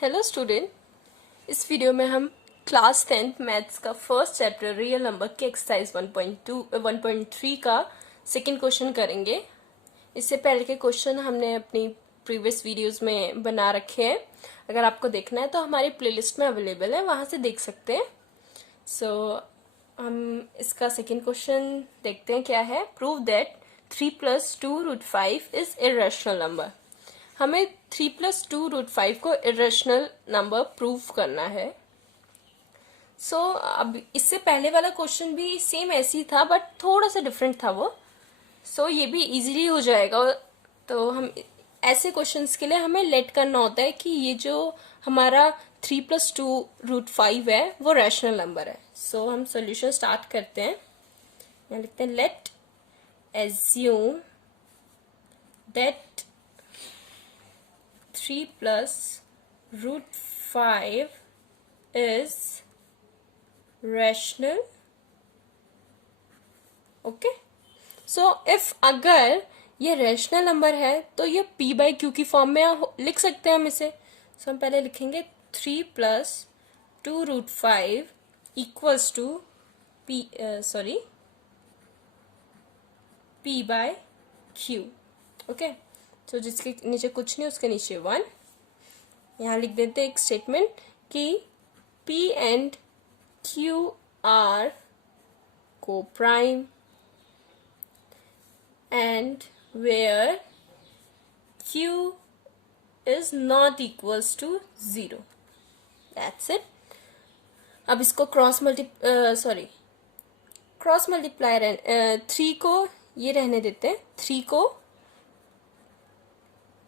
Hello student, इस video में हम क्लास 10th मैथ्स का फर्स्ट चैप्टर रियल नंबर के एक्सरसाइज 1.3 का सेकंड क्वेश्चन करेंगे। इससे पहले के क्वेश्चन हमने अपनी प्रीवियस वीडियोस में बना रखे हैं। अगर आपको देखना है तो हमारी प्लेलिस्ट में अवेलेबल है, वहाँ से देख सकते हैं। हम इसका सेकंड क्वेश्चन देखते हैं क्या है। Prove that 3 + 2√5 is irrational number. हमें 3 + 2√5 को इरेशनल नंबर प्रूव करना है। अब इससे पहले वाला क्वेश्चन भी सेम ऐसे ही था, बट थोड़ा सा डिफरेंट था वो। ये भी इजीली हो जाएगा। तो हम ऐसे क्वेश्चंस के लिए हमें लेट करना होता है कि ये जो हमारा 3 + 2√5 है वो रैशनल नंबर है। हम सोल्यूशन स्टार्ट करते हैं। यहाँ लिखते हैं late assume that 3 + √5 is rational. Okay, if अगर ये रैशनल नंबर है तो ये p/q की फॉर्म में लिख सकते हैं हम इसे। हम पहले लिखेंगे 3 + 2√5 इक्वल्स टू p/q। ओके, जिसके नीचे कुछ नहीं उसके नीचे 1। यहाँ लिख देते एक स्टेटमेंट कि p and q are co-prime and where q is not equals to 0. That's it. अब इसको क्रॉस मल्टीप्लाई 3 को ये रहने देते हैं।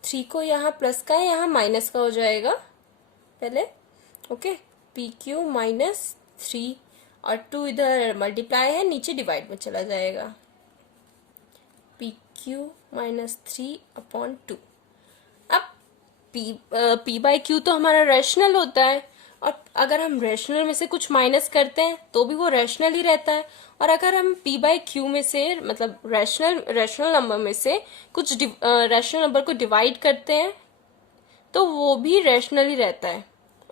3 को यहाँ प्लस का है, यहाँ माइनस का हो जाएगा पहले। ओके, PQ -3 और 2 इधर मल्टीप्लाई है, नीचे डिवाइड में चला जाएगा। PQ -3/2। अब p/q तो हमारा रैशनल होता है, और अगर हम रैशनल में से कुछ माइनस करते हैं तो भी वो रैशनल ही रहता है। और अगर हम p/q में से मतलब रैशनल नंबर में से कुछ रैशनल नंबर को डिवाइड करते हैं तो वो भी रैशनल ही रहता है।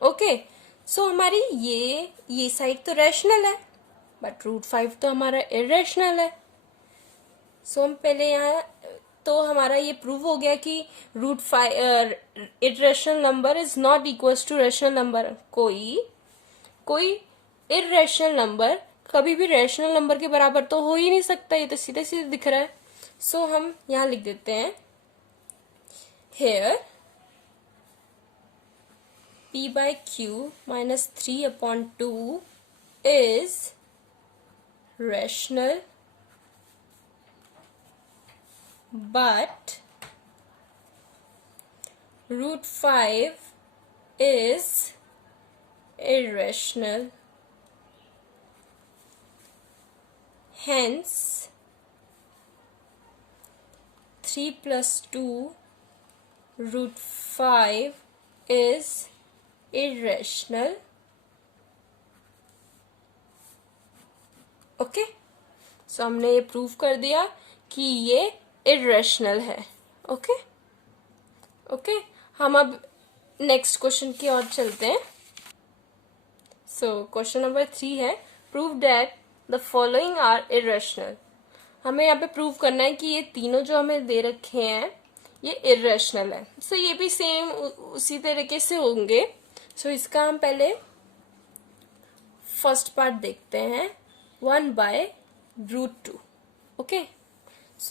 ओके, हमारी ये साइड तो रैशनल है, बट √5 तो हमारा इरेशनल है। हम पहले यहाँ तो हमारा ये प्रूव हो गया कि √5 irrational number is not equals to rational number. कोई इरेशनल नंबर कभी भी रैशनल नंबर के बराबर तो हो ही नहीं सकता, ये तो सीधे सीधे दिख रहा है। हम यहाँ लिख देते हैं hair p/q -3/2 is rational but √5 is irrational. Hence 3 + 2√5 is irrational. Okay, हमने ये प्रूव कर दिया कि ये इरेशनल है। ओके, हम अब नेक्स्ट क्वेश्चन की ओर चलते हैं। क्वेश्चन नंबर 3 है prove that the following are irrational. हमें यहाँ पे प्रूव करना है कि ये तीनों जो हमें दे रखे हैं ये इरेशनल है। ये भी सेम उसी तरीके से होंगे। इसका हम पहले फर्स्ट पार्ट देखते हैं, 1/√2। ओके,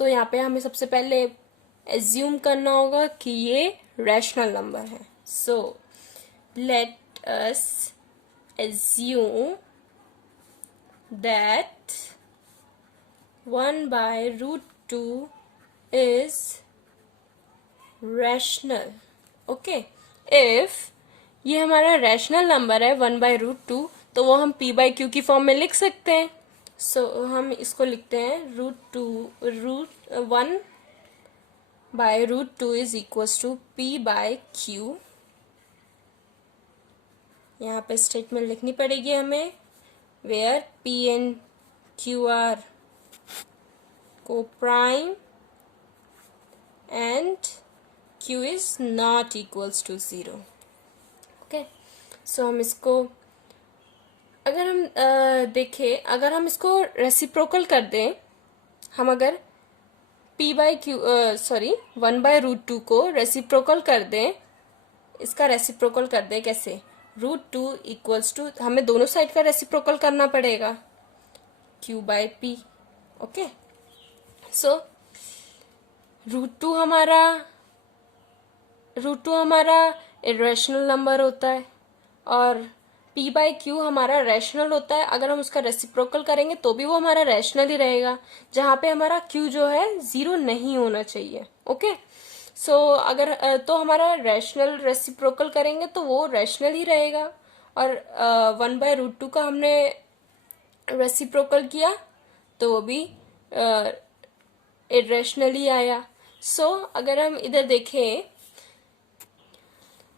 यहाँ पे हमें सबसे पहले एज्यूम करना होगा कि ये रैशनल नंबर है। Let us assume that 1/√2 is rational. Okay, if ये हमारा रैशनल नंबर है 1/√2 तो वो हम p/q की फॉर्म में लिख सकते हैं। हम इसको लिखते हैं √1/√2 इज इक्वल्स टू p/q। यहाँ पे स्टेटमेंट लिखनी पड़ेगी हमें, where p and q are co-prime and q is not equals to 0. Okay, so हम इसको अगर हम देखें, अगर हम इसको रेसिप्रोकल कर दें, हम अगर p बाई क्यू 1/√2 को रेसिप्रोकल कर दें, इसका रेसिप्रोकल कर दें कैसे, √2 इक्वल्स टू, हमें दोनों साइड का रेसिप्रोकल करना पड़ेगा, q/p। ओके, सो √2 हमारा इरेशनल नंबर होता है और p/q हमारा रैशनल होता है। अगर हम उसका रेसिप्रोकल करेंगे तो भी वो हमारा रैशनल ही रहेगा, जहां पे हमारा q जो है 0 नहीं होना चाहिए। ओके, सो अगर तो हमारा रैशनल रेसिप्रोकल करेंगे तो वो रैशनल ही रहेगा, और 1/√2 का हमने रेसिप्रोकल किया तो वो भी इरेशनल ही आया। सो अगर हम इधर देखें,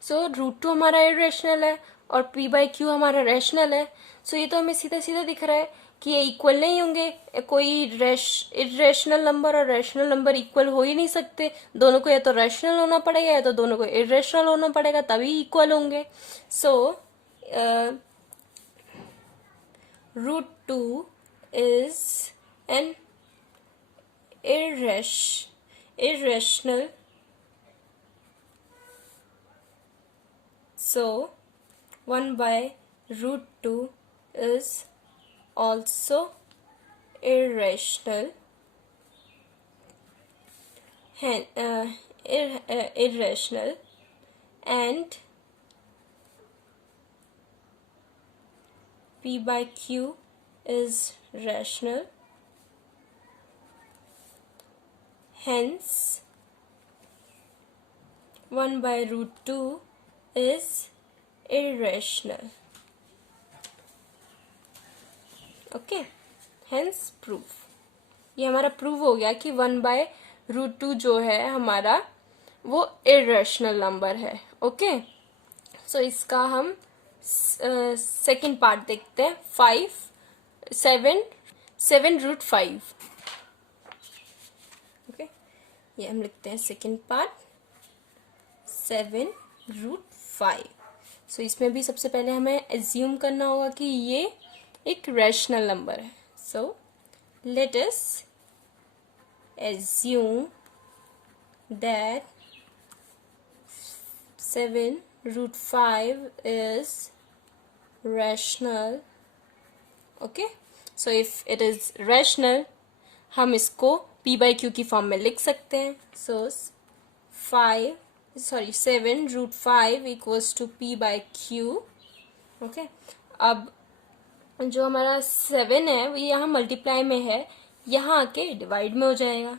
सो √2 हमारा इरेशनल है और p/q हमारा रैशनल है। सो ये तो हमें सीधा सीधा दिख रहा है कि ये इक्वल नहीं होंगे, कोई इरेशनल नंबर और रैशनल नंबर इक्वल हो ही नहीं सकते, दोनों को या तो रैशनल होना पड़ेगा या तो दोनों को इरेशनल होना पड़ेगा, तभी इक्वल होंगे। सो √2 is an irrational, so 1/√2 is also irrational, irrational, and p/q is rational, hence 1/√2 is irrational. Okay, hence proof, ये हमारा प्रूव हो गया कि 1/√2 जो है हमारा वो इरेशनल नंबर है। ओके, सो इसका हम सेकंड पार्ट देखते हैं, 7√5। ओके, ये हम लिखते हैं सेकंड पार्ट 7√5। सो इसमें भी सबसे पहले हमें एज्यूम करना होगा कि ये एक रैशनल नंबर है। So let us assume that 7√5 is rational. Okay, so if it is rational, हम इसको p/q की फॉर्म में लिख सकते हैं। So 7√5 equals to p/q. Okay, अब जो हमारा 7 है वो यहाँ मल्टीप्लाई में है, यहाँ आके डिवाइड में हो जाएगा।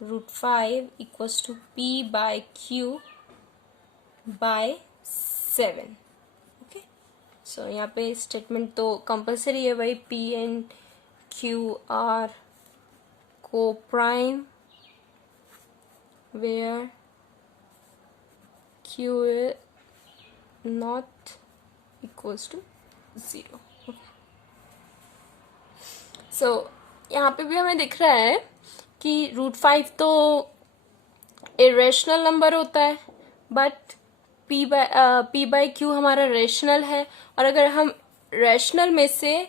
√5 equals to p/q by 7। Okay, सो यहाँ पे स्टेटमेंट तो कंपलसरी है भाई, p and q are co-prime where q is not equals to 0। सो यहाँ पे भी हमें दिख रहा है कि √5 तो इरेशनल नंबर होता है, बट p/q हमारा रेशनल है, और अगर हम रेशनल में से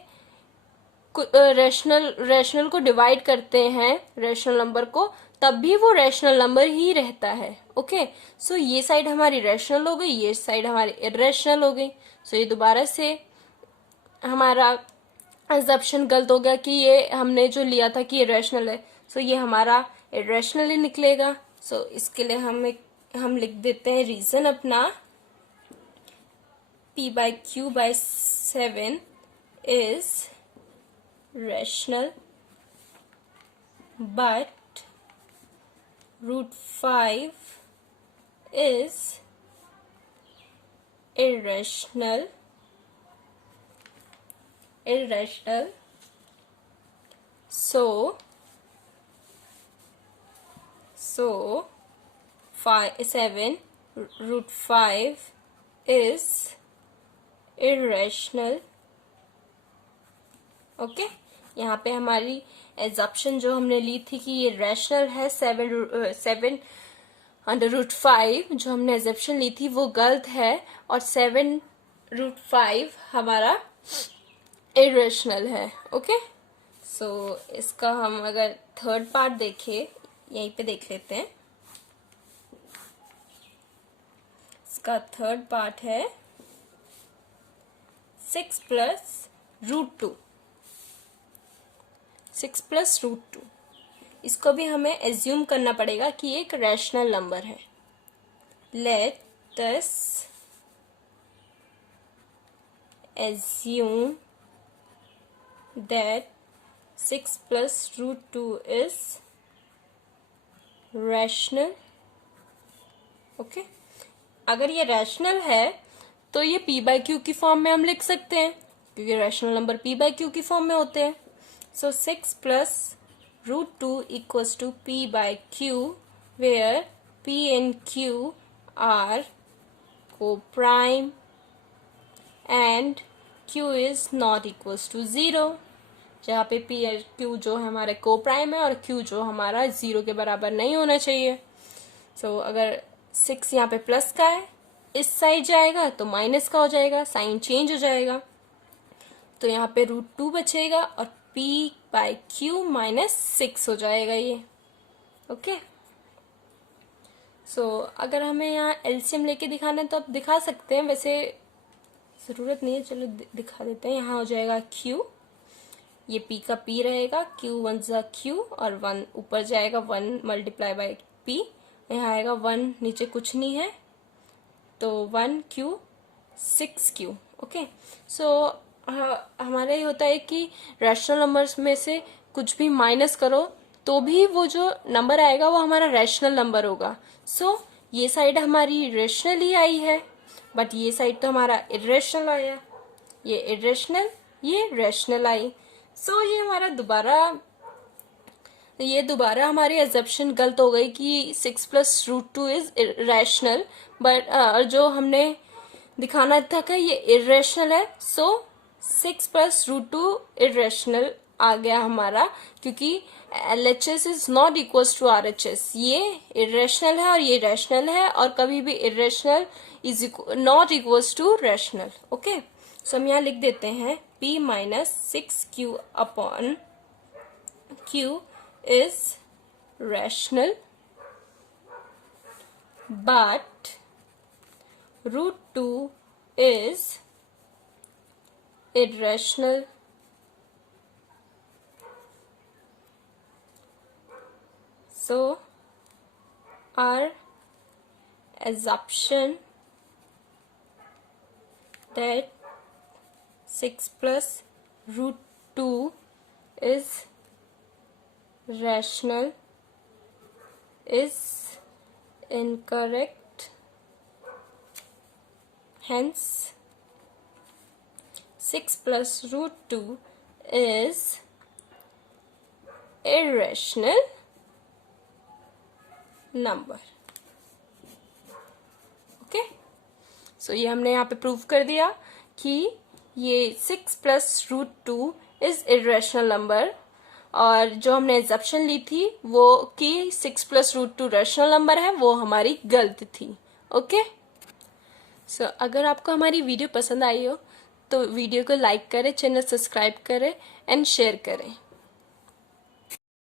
रेशनल को डिवाइड करते हैं, रेशनल नंबर को, तब भी वो रेशनल नंबर ही रहता है। ओके, सो ये साइड हमारी रेशनल हो गई, ये साइड हमारी इरेशनल हो गई। सो ये दोबारा से हमारा अजम्पशन गलत हो गया कि ये हमने जो लिया था कि ये रैशनल है, सो ये हमारा इरेशनल ही निकलेगा। सो इसके लिए हम लिख देते हैं रीजन अपना, p/q/7 is rational but √5 is irrational, so 7√5 is irrational। Okay, यहाँ पे हमारी एजम्पशन जो हमने ली थी कि ये रैशनल है, 7 अंडर रूट 5 जो हमने एजम्पशन ली थी वो गलत है, और 7√5 हमारा इरेशनल है। ओके, सो इसका हम अगर थर्ड पार्ट देखें, यहीं पे देख लेते हैं। इसका थर्ड पार्ट है 6+√2। 6+√2, इसको भी हमें एज्यूम करना पड़ेगा कि एक रैशनल नंबर है। Let us assume that 6+√2 is rational। Okay, अगर ये रैशनल है तो ये p/q की फॉर्म में हम लिख सकते हैं, क्योंकि रैशनल नंबर p/q की फॉर्म में होते हैं। So 6+√2 equals to p/q, where p and q are co-prime and q is not equals to 0, जहाँ पे p और q जो हमारे को प्राइम है और q जो हमारा 0 के बराबर नहीं होना चाहिए। सो अगर 6 यहाँ पे प्लस का है, इस साइड जाएगा तो माइनस का हो जाएगा, साइन चेंज हो जाएगा, तो यहाँ पे √2 बचेगा और p/q -6 हो जाएगा ये। ओके, सो अगर हमें यहाँ एलसीएम लेके दिखाना है तो आप दिखा सकते हैं, वैसे ज़रूरत नहीं है, चलो दिखा देते हैं। यहाँ हो जाएगा q, ये p का p रहेगा, q 1 ज़ा q और 1 ऊपर जाएगा 1 मल्टीप्लाई बाई p, यहाँ आएगा 1 नीचे कुछ नहीं है तो 1q 6q। ओके, सो हमारा ये होता है कि रैशनल नंबर्स में से कुछ भी माइनस करो तो भी वो जो नंबर आएगा वो हमारा रैशनल नंबर होगा। सो ये साइड हमारी रैशनल ही आई है, बट ये साइड तो हमारा इरेशनल आया, ये इरेशनल, ये रैशनल आई। सो ये दोबारा हमारी एजम्पशन गलत हो गई कि 6+√2 इज रैशनल, बट जो हमने दिखाना था कि ये इरेशनल है, सो 6+√2 इरेशनल आ गया हमारा, क्योंकि LHS is not equals to RHS। ये इरेशनल है और ये रैशनल है, और कभी भी irrational is not equals to rational. Okay, so हम यहाँ लिख देते हैं p-6q upon q is rational, but √2 is irrational। So our assumption that 6+√2 is rational is incorrect, hence 6+√2 is irrational number। Okay, सो ये हमने यहाँ पे प्रूव कर दिया कि ये 6+√2 इज इरेशनल नंबर, और जो हमने एजम्पशन ली थी वो कि 6+√2 रैशनल नंबर है, वो हमारी गलत थी। ओके, सो अगर आपको हमारी वीडियो पसंद आई हो तो वीडियो को लाइक करें, चैनल सब्सक्राइब करें एंड शेयर करें।